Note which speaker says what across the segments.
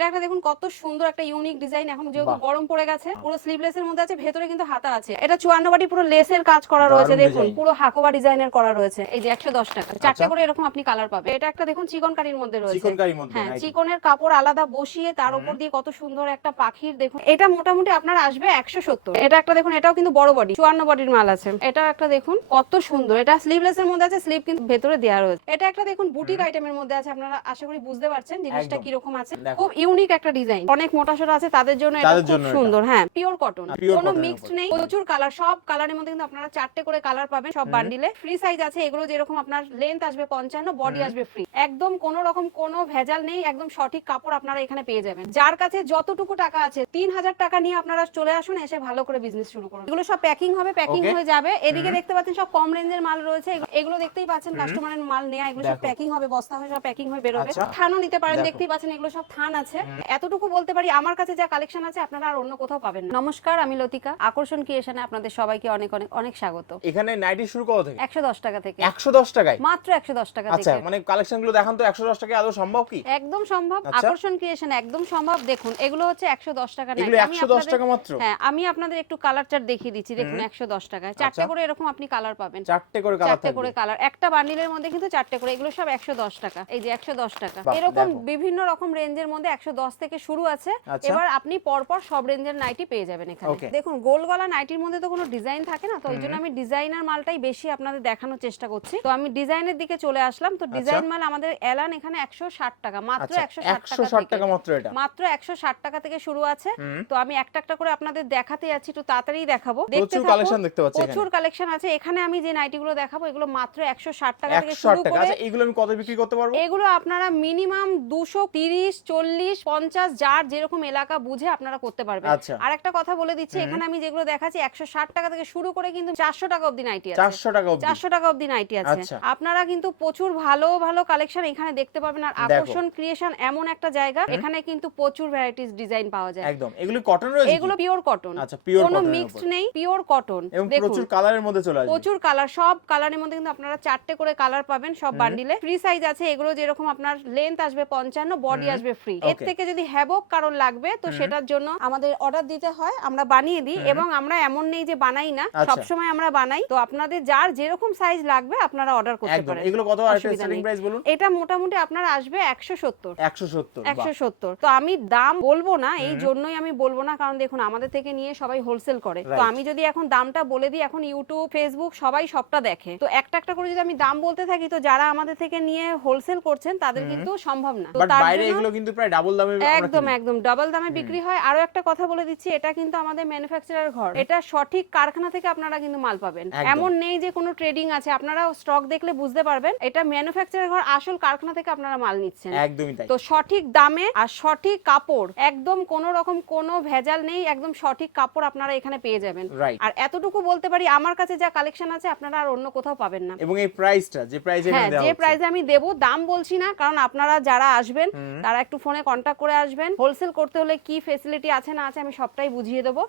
Speaker 1: এটা একটা দেখুন কত সুন্দর একটা ইউনিক ডিজাইন এখন যেহেতু গরম পড়ে গেছে পুরো স্লিভলেস এর মধ্যে আছে ভেতরে কিন্তু হাতা আছে। এটা চুয়ান্ন বাটি পুরো লেসের কাজ করা রয়েছে দেখুন পুরো হাকোবা ডিজাইনের করা রয়েছে। এই যে একশো দশ টাকা। চারটে
Speaker 2: আচ্ছা।
Speaker 1: করে এরকম আপনি কালার পাবেন। এটা একটা দেখুন চিকন কারির মধ্যে রয়েছে। হ্যাঁ চিকনের কাপড় আলাদা বসিয়ে তার উপর দিয়ে কত সুন্দর একটা পাখির দেখুন। এটা মোটামুটি আপনার আসবে একশো সত্তর। এটা একটা দেখুন এটাও কিন্তু বড় বডি চুয়ান্ন বডির মাল আছে। এটা একটা দেখুন কত সুন্দর। এটা স্লিভলেস এর মধ্যে আছে স্লিভ কিন্তু ভেতরে দেওয়া রয়েছে। এটা একটা দেখুন বুটিক আইটেমের মধ্যে আছে আপনারা আশা করি বুঝতে পারছেন জিনিসটা কীরকম আছে। খুব ইউনিক একটা ডিজাইন অনেক মোটা সোটা আছে তাদের জন্য এটা খুব সুন্দর। হ্যাঁ পিওর কটন
Speaker 2: pure
Speaker 1: কোনো মিক্সড নেই। প্রচুর কালার সব কালারের মধ্যে কিন্তু আপনারা চারটে করে কালার পাবেন সব। বান্ডিলে ফ্রি সাইজ আছে এগুলো যেরকম আপনার লেন্থ আসবে পঞ্চান্ন বডি আসবে ফ্রি একদম কোন রকম কোনো ভেজাল নেই একদম সঠিক কাপড় আপনারা এখানে পেয়ে যাবেন। যার কাছে যতটুকু টাকা আছে তিন হাজার টাকা নিয়ে আপনারা চলে আসুন এসে ভালো করে বিজনেস শুরু করুন। এগুলো সব প্যাকিং হবে প্যাকিং হয়ে যাবে। এদিকে দেখতে পাচ্ছেন সব কম রেঞ্জের মাল রয়েছে। এগুলো- এগুলো দেখতেই পাচ্ছেন কাস্টমারের মাল নেওয়া এগুলো সব প্যাকিং হবে বস্তা হয়ে সব প্যাকিং হয়ে বেরোবে।
Speaker 2: আচ্ছা।
Speaker 1: থানও নিতে পারেন দেখতেই পাচ্ছেন এগুলো সব থান আছে। এতটুকু বলতে পারি আমার কাছে যা কালেকশন আছে আপনারা আর অন্য কোথাও পাবেন না নমস্কার আমি লতিকা আকর্ষণ ক্রিয়েশনে আপনাদের সবাইকে অনেক অনেক অনেক স্বাগত
Speaker 2: এখানে নাইটি শুরু কত থেকে
Speaker 1: একশো দশ টাকা থেকে
Speaker 2: একশো দশ টাকায়
Speaker 1: মাত্র একশো দশ টাকা
Speaker 2: আচ্ছা মানে কালেকশনগুলো দেখান তো একশো দশ টাকায় আদৌ সম্ভব কি
Speaker 1: একদম সম্ভব
Speaker 2: আচ্ছা।
Speaker 1: আকর্ষণ ক্রিয়েশন একদম সম্ভব দেখুন এগুলো হচ্ছে একশো দশ টাকা
Speaker 2: এগুলো
Speaker 1: নাইটি।
Speaker 2: দশ
Speaker 1: আপনাদের-
Speaker 2: টাকা মাত্র
Speaker 1: হ্যাঁ আমি আপনাদের একটু কালার চার্ট দেখিয়ে দিচ্ছি দেখুন একশো দশ টাকায় চারটে
Speaker 2: আচ্ছা।
Speaker 1: করে এরকম আপনি কালার পাবেন
Speaker 2: চারটে করে কালার
Speaker 1: চারটে করে কালার একটা বান্ডিলের মধ্যে কিন্তু চারটে করে এগুলো সব একশো দশ টাকা এই যে একশো দশ টাকা
Speaker 2: বাহ,
Speaker 1: এরকম বিভিন্ন রকম রেঞ্জের মধ্যে একশো দশ থেকে শুরু আছে
Speaker 2: আচ্ছা।
Speaker 1: এবার আপনি পরপর সব রেঞ্জের নাইটি পেয়ে যাবেন এখানে। দেখুন গোল গলা নাইটির মধ্যে তো কোনো ডিজাইন থাকে না তো ওই জন্য আমি ডিজাইনার মালটাই বেশি আপনাদের দেখানোর চেষ্টা করছি। তো আমি ডিজাইনের দিকে চলে আসলাম তো ডিজাইন মাল আমাদের এলান এখানে একশো ষাট টাকা মাত্র
Speaker 2: আচ্ছা
Speaker 1: একশো ষাট টাকা
Speaker 2: মাত্র এটা।
Speaker 1: মাত্র একশো ষাট টাকা থেকে শুরু আছে। তো আমি একটা একটা করে আপনাদের দেখাতে যাচ্ছি একটু তাড়াতাড়ি দেখাবো। দেখতে
Speaker 2: প্রচুর কালেকশন দেখতে পাচ্ছি
Speaker 1: প্রচুর কালেকশন আছে। এখানে আমি যে নাইটিগুলো দেখাবো এগুলো মাত্র একশো ষাট টাকা থেকে শুরু করে
Speaker 2: আচ্ছা এইগুলো আমি কত বিক্রি করতে পারব?
Speaker 1: এগুলো আপনারা মিনিমাম দুশো তিরিশ চল্লিশ পঞ্চাশ যার যেরকম এলাকা বুঝে আপনারা করতে পারবেন।
Speaker 2: আচ্ছা।
Speaker 1: আর একটা কথা বলে দিচ্ছি এখানে আমি যেগুলো দেখাচ্ছি একশো ষাট টাকা থেকে শুরু করে কিন্তু চারশো টাকা অব্দি নাইটি আছে।
Speaker 2: চারশো টাকা
Speaker 1: চারশো টাকা অব্দি নাইটি আছে।
Speaker 2: আচ্ছা।
Speaker 1: আপনারা কিন্তু প্রচুর ভালো ভালো কালেকশন এখানে দেখতে পাবেন। আর আকর্ষণ ক্রিয়েশন এমন একটা জায়গা এখানে কিন্তু প্রচুর ভ্যারাইটিস ডিজাইন পাওয়া যায়।
Speaker 2: একদম। এগুলো কটন রয়েছে
Speaker 1: এগুলো পিওর কটন
Speaker 2: আচ্ছা, pure
Speaker 1: কোনো মিক্সড নেই পিওর কটন
Speaker 2: এবং
Speaker 1: দেখুন।
Speaker 2: প্রচুর কালারের মধ্যে চলে আসবে।
Speaker 1: প্রচুর কালার সব কালারের মধ্যে কিন্তু আপনারা চারটে করে কালার পাবেন সব বান্ডিলে ফ্রি সাইজ আছে এগুলো যেরকম আপনার লেন্থ আসবে পঞ্চান্ন বডি আসবে ফ্রি এর. থেকে যদি হ্যাবক কারণ লাগবে তো সেটার জন্য আমাদের অর্ডার দিতে হয় আমরা বানিয়ে দিই এবং আমরা এমন নেই যে বানাই না
Speaker 2: আচ্ছা।
Speaker 1: সবসময় আমরা বানাই। তো আপনাদের যার যেরকম সাইজ লাগবে আপনারা অর্ডার করতে পারেন।
Speaker 2: এগুলো কত
Speaker 1: অসুবিধা
Speaker 2: স্টার্টিং প্রাইস বলুন?
Speaker 1: এটা মোটামুটি আপনার আসবে একশো সত্তর।
Speaker 2: একশো সত্তর
Speaker 1: একশো সত্তর। তো আমি দাম বলব না এই জন্যই আমি বলব না কারণ দেখুন আমাদের থেকে নিয়ে সবাই হোলসেল করে। তো আমি যদি এখন দামটা বলে দিই এখন ইউটিউব ফেসবুক সবাই সবটা দেখে। তো একটা একটা করে যদি আমি দাম বলতে থাকি তো যারা আমাদের থেকে নিয়ে হোলসেল করছেন তাদের কিন্তু সম্ভব না। তো তার
Speaker 2: বাইরে
Speaker 1: জন্য-
Speaker 2: এগুলো কিন্তু প্রায় ডাবল দামে
Speaker 1: একদম একদম। ডাবল দামে বিক্রি হয়। আরও একটা কথা বলে দিচ্ছি এটা কিন্তু আমাদের ম্যানুফ্যাকচারার ঘর। এটা সঠিক কারখানা থেকে আপনারা কিন্তু মাল পাবেন। এমন নেই যে কোনো ট্রেডিং আছে। আপনারা স্টক দেখলে বুঝতে পারবেন এটা ম্যানুফ্যাকচারার ঘর আসল কারখানা থেকে আপনারা মাল নিচ্ছেন।
Speaker 2: একদমই তাই।
Speaker 1: তো সঠিক দামে আর সঠিক কাপড় একদম কোন রকম কোনো ভেজাল নেই একদম সঠিক কাপড় আপনারা এখানে পেয়ে যাবেন। আর এতটুকু বলতে পারি আমার কাছে যা কালেকশন আছে আপনারা আর অন্য কোথাও পাবেন না।
Speaker 2: এবং এই প্রাইসটা যে প্রাইস
Speaker 1: হ্যাঁ যে প্রাইসে আমি দেবো দাম বলছি না কারণ আপনারা যারা আসবেন তারা একটু ফোনে কন্ট্যাক্ট করে আসবেন। হোলসেল করতে হলে কি ফেসিলিটি আছে না আছে আমি সবটাই বুঝিয়ে দেবো।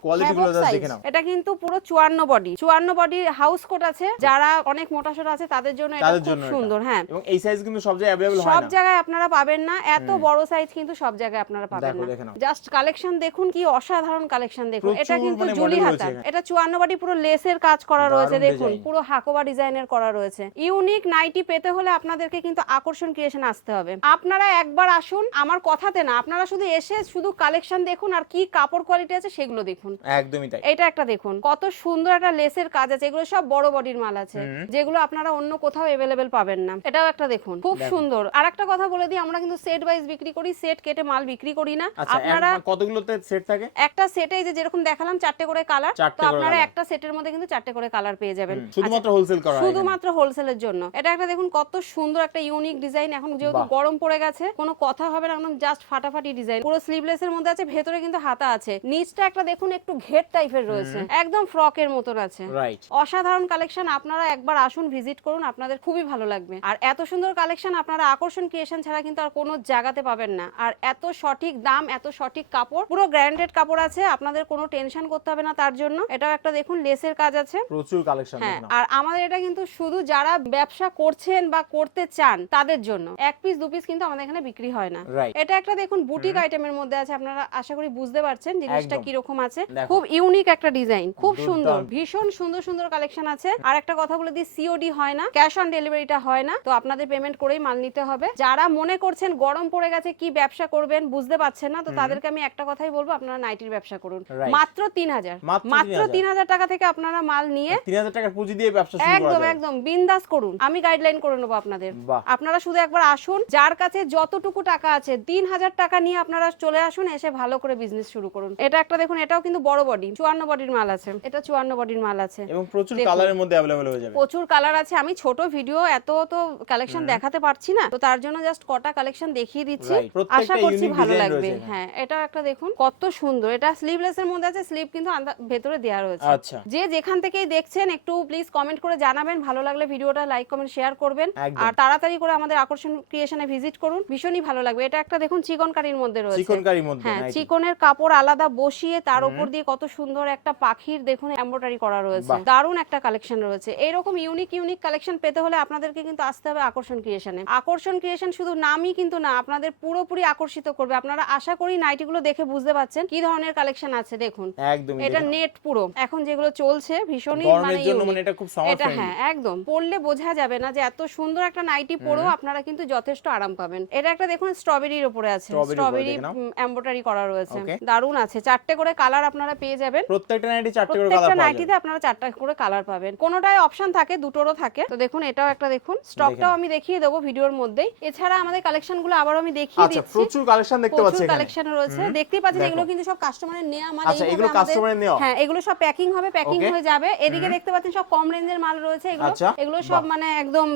Speaker 2: নাও।
Speaker 1: এটা কিন্তু পুরো চুয়ান্ন বডি চুয়ান্ন বডি হাউস কোট আছে। যারা অনেক মোটা সোটা আছে তাদের জন্য এটা খুব সুন্দর হ্যাঁ।
Speaker 2: এবং এই সাইজ কিন্তু সব জায়গায় হয়
Speaker 1: সব জায়গায় আপনারা পাবেন না। এত বড় সাইজ কিন্তু সব জায়গায় আপনারা পাবেন না। জাস্ট কালেকশন দেখুন কি অসাধারণ কালেকশন দেখুন। এটা কিন্তু
Speaker 2: মানে
Speaker 1: জুলি হাতা। এটা চুয়ান্ন বডি পুরো লেসের কাজ করা রয়েছে দেখুন। পুরো হাকোবা ডিজাইনের করা রয়েছে। ইউনিক নাইটি পেতে হলে আপনাদেরকে কিন্তু আকর্ষণ ক্রিয়েশন আসতে হবে। আপনারা একবার আসুন আমার কথাতে না আপনারা শুধু এসে শুধু কালেকশন দেখুন আর কি কাপড় কোয়ালিটি আছে সেগুলো দেখুন।
Speaker 2: একদমই তাই।
Speaker 1: এটা একটা দেখুন কত সুন্দর একটা লেসের কাজ আছে এগুলো সব বড় বডির মাল আছে যেগুলো আপনারা অন্য কোথাও এভেলেবেল পাবেন না। এটাও একটা দেখুন খুব সুন্দর। আর একটা কথা বলে দিই আমরা কিন্তু সেট ওয়াইজ বিক্রি করি সেট কেটে মাল বিক্রি করি না।
Speaker 2: আচ্ছা
Speaker 1: আপনারা
Speaker 2: কতগুলোতে সেট থাকে?
Speaker 1: একটা সেটে যে যেরকম দেখালাম চারটে করে কালার তো আপনারা একটা সেটের মধ্যে কিন্তু চারটে করে কালার পেয়ে যাবেন।
Speaker 2: শুধুমাত্র হোলসেল করা
Speaker 1: শুধুমাত্র হোলসেলের জন্য। এটা একটা দেখুন কত সুন্দর একটা ইউনিক ডিজাইন এখন যেহেতু গরম পড়ে গেছে কোনো কথা হবে না একদম জাস্ট ফাটাফাটি ডিজাইন পুরো স্লিভলেস এর মধ্যে আছে ভেতরে কিন্তু হাতা আছে। নিচটা একটা দেখুন একটু ঘের টাইপের রয়েছে। একদম ফ্রকের মতন আছে। অসাধারণ কালেকশন আপনারা একবার আসুন ভিজিট করুন আপনাদের খুবই ভালো লাগবে। আর এত সুন্দর কালেকশন আপনারা আকর্ষণ ক্রিয়েশন ছাড়া কিন্তু আর কোনো জায়গাতে পাবেন না। আর এত সঠিক দাম এত সঠিক কাপড় পুরো গ্র্যান্ডেড কাপড় আছে আপনাদের কোনো টেনশন করতে হবে না তার জন্য। এটাও একটা দেখুন লেসের কাজ আছে।
Speaker 2: প্রচুর কালেকশন
Speaker 1: হ্যাঁ আর আমাদের এটা কিন্তু শুধু যারা ব্যবসা করছেন বা করতে চান তাদের জন্য। এক পিস দু পিস কিন্তু আমাদের এখানে বিক্রি হয় না। এটা একটা দেখুন বুটিক আইটেমের মধ্যে আছে আপনারা আশা করি বুঝতে পারছেন জিনিসটা। কি রকম আছে। খুব ইউনিক একটা ডিজাইন খুব সুন্দর ভীষণ সুন্দর সুন্দর কালেকশন আছে। আর একটা কথা বলে দিই সিওডি হয় না ক্যাশ অন ডেলিভারিটা হয় না। তো আপনাদের পেমেন্ট করেই মাল নিতে হবে। যারা মনে করছেন গরম পড়ে গেছে কি ব্যবসা করবেন বুঝতে পারছেন না তো তাদেরকে আমি একটা কথাই বলব আপনারা নাইটির ব্যবসা করুন। মাত্র তিন হাজার।
Speaker 2: মাত্র
Speaker 1: মাত্র
Speaker 2: 3,000
Speaker 1: তিন হাজার টাকা থেকে আপনারা মাল নিয়ে
Speaker 2: তিন হাজার টাকার পুঁজি দিয়ে ব্যবসা শুরু
Speaker 1: একদম একদম বিন্দাস করুন। আমি গাইডলাইন করে নেব আপনাদের। আপনারা শুধু একবার আসুন যার কাছে যতটুকু টাকা আছে তিন হাজার টাকা নিয়ে আপনারা চলে আসুন এসে ভালো করে বিজনেস শুরু করুন। এটা একটা দেখুন এটাও কিন্তু বড় বডি চুয়ান্ন বডির মাল আছে। এটা চুয়ান্ন বডির মাল আছে।
Speaker 2: এবং প্রচুর কালারের মধ্যে অ্যাভেলেবল হয়ে যাবে।
Speaker 1: প্রচুর কালার আছে। আমি ছোট ভিডিও এত তো কালেকশন দেখাতে পারছি না। তো তার জন্য জাস্ট কটা কালেকশন দেখিয়ে দিচ্ছি। আশা করছি ভালো লাগবে। হ্যাঁ এটা একটা দেখুন কত সুন্দর। এটা স্লিভলেস এর মধ্যে আছে স্লিভ কিন্তু ভেতরে দেওয়া রয়েছে।
Speaker 2: আচ্ছা।
Speaker 1: যে যেখান থেকেই দেখছেন একটু প্লিজ কমেন্ট করে জানাবেন। ভালো লাগলে ভিডিওটা লাইক কমেন্ট শেয়ার করবেন। আর তাড়াতাড়ি করে আমাদের আকর্ষণ ক্রিয়েশনে ভিজিট করুন। ভীষণই ভালো লাগবে। এটা একটা দেখুন চিকন কারির মধ্যে রয়েছে।
Speaker 2: চিকনকারির মধ্যে
Speaker 1: হ্যাঁ চিকনের কাপড় আলাদা বসিয়ে তার উপর দিয়ে কত সুন্দর একটা পাখির দেখুন এমব্রয়ডারি করা রয়েছে। দারুণ একটা কালেকশন রয়েছে। এইরকম ইউনিক ইউনিক কালেকশন পেতে হলে আপনাদেরকে কিন্তু আসতে হবে আকর্ষণ ক্রিয়েশনে। আকর্ষণ ক্রিয়েশন শুধু নামই কিন্তু না আপনাদের পুরোপুরি আকর্ষিত করবে। আপনারা আশা করি নাইটিগুলো দেখে বুঝতে পারছেন কি ধরনের কালেকশন আছে দেখুন।
Speaker 2: একদম
Speaker 1: এটা নেট পুরো। এখন যেগুলো চলছে ভীষণই মানে।
Speaker 2: মানে এটা খুব
Speaker 1: এটা হ্যাঁ একদম। পরলে বোঝা যাবে না যে এত সুন্দর একটা নাইটি পরেও আপনারা কিন্তু যথেষ্ট আরাম পাবেন। এটা একটা দেখুন স্ট্রবেরির উপরে আছে। স্ট্রবেরি। এমব্রয়ডারি করা রয়েছে. দারুণ আছে। চারটে করে কালার আপনারা পেয়ে যাবেন।
Speaker 2: প্রত্যেকটা নাইটি চারটে করে কালার
Speaker 1: প্রত্যেকটা নাইটিতে আপনারা চারটা করে কালার পাবেন। কোনোটায় অপশন থাকে দুটোরও থাকে। তো দেখুন এটাও একটা দেখুন। স্টকটাও আমি দেখিয়ে দেবো ভিডিওর মধ্যেই। এছাড়া আমাদের কালেকশনগুলো আবারও আমি দেখিয়ে
Speaker 2: আচ্ছা
Speaker 1: দিচ্ছি।
Speaker 2: প্রচুর কালেকশন দেখতে পাচ্ছি এখানে।
Speaker 1: কালেকশন রয়েছে। দেখতেই পাচ্ছেন এগুলো কিন্তু সব কাস্টমারের নেওয়া মাল।
Speaker 2: আচ্ছা, এগুলো customer-এর নেওয়া?
Speaker 1: হ্যাঁ এগুলো সব প্যাকিং হবে প্যাকিং হয়ে যাবে। এদিকে দেখতে পাচ্ছেন সব কম রেঞ্জের মাল রয়েছে এগুলো।
Speaker 2: আচ্ছা,
Speaker 1: এগুলো সব মানে একদম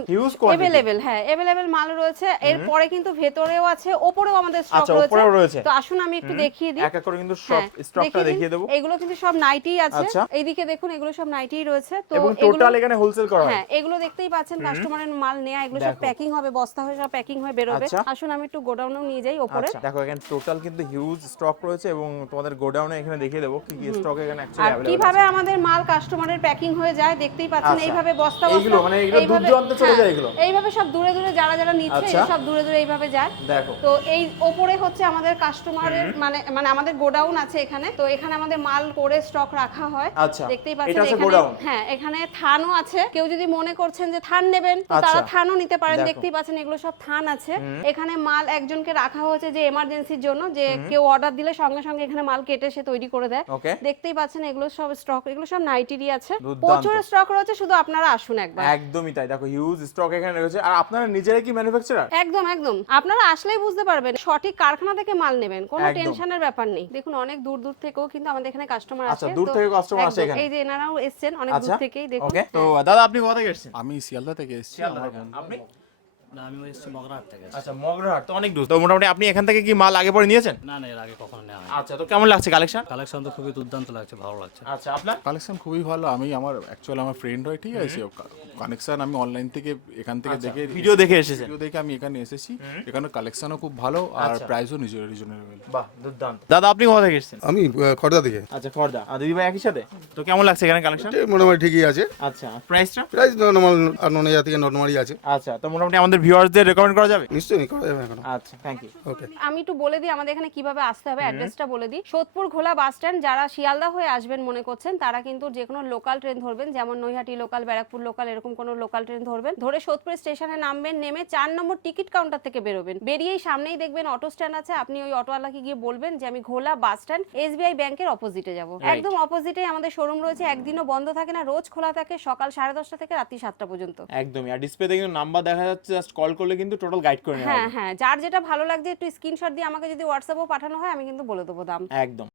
Speaker 1: এভেলেবেল হ্যাঁ এভেলেবেল মাল রয়েছে। এরপরে কিন্তু ভেতরেও আছে ওপরেও আমাদের স্টক
Speaker 2: আচ্ছা, রয়েছে।
Speaker 1: তো আসুন আমি একটু দেখিয়ে দিই।
Speaker 2: এক এক করে কিন্তু সব
Speaker 1: হ্যাঁ,
Speaker 2: স্টকটা দেখিয়ে দেবো।
Speaker 1: এগুলো কিন্তু সব নাইটি আছে।
Speaker 2: আচ্ছা।
Speaker 1: এইদিকে দেখুন এগুলো সব নাইটি রয়েছে। তো
Speaker 2: এবং টোটাল এখানে হোলসেল করা হয়।
Speaker 1: হ্যাঁ এগুলো দেখতেই পাচ্ছেন কাস্টমারের মাল নেয়া। এগুলো সব প্যাকিং হবে বস্তা হয়ে সব প্যাকিং হয়ে বেরোবে।
Speaker 2: আচ্ছা।
Speaker 1: আসুন আমি একটু গোডাউনেও নিয়ে যাই
Speaker 2: আচ্ছা দেখো এখানে টোটাল কিন্তু হিউজ স্টক রয়েছে এবং তোমাদের গোডাউনে এখানে দেখিয়ে দেবো কি কি স্টক এখানে অ্যাকচুয়ালি অ্যাভেলেবল
Speaker 1: কীভাবে আমাদের মাল কাস্টমারের প্যাকিং হয়ে যায় দেখতেই পাচ্ছেন। এইভাবে বস্তা বস্তা
Speaker 2: মানে এগুলো দূর দূরান্তে চলে
Speaker 1: হ্যাঁ,
Speaker 2: যায় এগুলো?
Speaker 1: এইভাবে সব দূরে দূরে যারা যারা নিচ্ছে। সব দূরে দূরে এইভাবে যায়।
Speaker 2: দেখো।
Speaker 1: তো এই ওপরে হচ্ছে আমাদের কাস্টমারের মানে মানে আমাদের গোডাউন আছে এখানে। তো এখানে আমাদের মাল করে স্টক রাখা হয়।
Speaker 2: আচ্ছা,
Speaker 1: দেখতেই পাচ্ছেন এখানে হ্যাঁ এখানে থানও আছে। কেউ যদি মনে করছেন যে থান নেবেন তো
Speaker 2: আচ্ছা।
Speaker 1: তারা থানও নিতে পারেন। দেখতেই পাচ্ছেন এগুলো সব থান আছে। এখানে মাল একজনকে রাখা হয়েছে যে এমার্জেন্সির জন্য যে কেউ অর্ডার দিলে সঙ্গে সঙ্গে এখানে মাল কেটে সে তৈরি করে দেয়। দেখতেই পাচ্ছেন এগুলো সব স্টক এগুলো সব নাইটিরই আছে। প্রচুর স্টক রয়েছে শুধু আপনারা আসুন একবার।
Speaker 2: একদমই তাই। দেখো হিউজ স্টক এখানে রয়েছে। আর আপনারা নিজেরাই কি ম্যানুফ্যাকচারার
Speaker 1: একদম একদম। আপনারা আসলেই বুঝতে পারবেন। সঠিক কারখানা থেকে মাল নেবেন কোনো টেনশনের ব্যাপার নেই। দেখুন অনেক দূর দূর থেকেও কিন্তু আমাদের এখানে কাস্টমার
Speaker 2: আচ্ছা,
Speaker 1: আসে
Speaker 2: দূর থেকে কাস্টমার আসে এখানে।
Speaker 1: এই যে এনারাও এসেছেন অনেক দূর
Speaker 2: আচ্ছা
Speaker 1: থেকেই দেখুন।
Speaker 2: তো
Speaker 1: হ্যাঁ।
Speaker 2: দাদা আপনি কোথা থেকে এসেছেন?
Speaker 3: আমি শিয়ালদা থেকে এসেছি
Speaker 2: আপনি?
Speaker 4: না আমি এসেছি মগরাহাট থেকে
Speaker 2: আচ্ছা মগরাহাট তো অনেক দূর। তো মোটামুটি আপনি এখান থেকে কি মাল আগে পরে নিয়েছেন?
Speaker 4: না না এর আগে কখনো নেওয়া হয়
Speaker 2: আচ্ছা তো কেমন লাগছে কালেকশন?
Speaker 4: কালেকশন তো খুবই দুর্দান্ত লাগছে ভালো লাগছে।
Speaker 2: আচ্ছা আপনার?
Speaker 3: কালেকশন খুবই ভালো। আমি আমার অ্যাকচুয়ালি আমার ফ্রেন্ড হয় ঠিক আছে? কানেকশন আমি অনলাইন থেকে এখান থেকে দেখে
Speaker 2: ভিডিও দেখে এসেছেন?
Speaker 3: ভিডিও দেখে আমি এখানে এসেছি। এখানে কালেকশনও খুব ভালো আর
Speaker 2: আচ্ছা।
Speaker 3: প্রাইসও নিজের রিজনেবল
Speaker 2: বাহ দুর্দান্ত। দাদা আপনি কোথা থেকে এসেছেন?
Speaker 5: আমি থেকে।
Speaker 2: আচ্ছা খর্দা। আর দিদি ভাই একই সাথে? তো কেমন লাগছে এখানে কালেকশন
Speaker 5: মোটামুটি ঠিকই আছে।
Speaker 2: আচ্ছা। প্রাইসটা
Speaker 5: প্রাইস নর্মাল থেকে নর্মালই আছে।
Speaker 2: আচ্ছা তো মোটামুটি আমাদের ভিউয়ারদের রেকমেন্ড করা যাবে?
Speaker 5: নিশ্চয়ই করা যাবে এখন।
Speaker 2: আচ্ছা থ্যাংক ইউ
Speaker 5: ওকে
Speaker 1: আমি একটু বলে দিই আমাদের এখানে কীভাবে আসতে হবে অ্যাড্রেসটা বলে দিই। সোদপুর ঘোলা বাস স্ট্যান্ড যারা শিয়ালদা হয়ে আসবেন মনে করছেন তারা কিন্তু যে কোনো লোকাল ট্রেন ধরবেন যেমন নৈহাটি লোকাল ব্যারাকপুর লোকাল এরকম কোনো লোকাল ট্রেন ধরবেন। ধরে সোদপুর স্টেশনে নামবেন নেমে চার নম্বর টিকিট কাউন্টার থেকে বেরোবেন। বেরিয়েই সামনেই দেখবেন অটো স্ট্যান্ড আছে আপনি ওই অটোওয়ালাকে গিয়ে বলবেন যে আমি ঘোলা বাস স্ট্যান্ড এসবিআই ব্যাংকের অপোজিটে যাব। একদম অপোজিটে আমাদের শোরুম রয়েছে একদিনও বন্ধ থাকে না রোজ খোলা থাকে সকাল সাড়ে দশটা থেকে রাত্রি সাতটা পর্যন্ত।
Speaker 2: একদমই আর ডিসপ্লেতে কিন্তু নাম্বার দেখা যাচ্ছে জাস্ট কল করলে কিন্তু টোটাল গাইড করে নেওয়া
Speaker 1: হ্যাঁ হ্যাঁ যার যেটা ভালো লাগছে একটু স্ক্রিনশট দিয়ে আমাকে যদি হোয়াটসঅ্যাপও পাঠানো হয় আমি কিন্তু বলে দেবো দাম।
Speaker 2: একদম।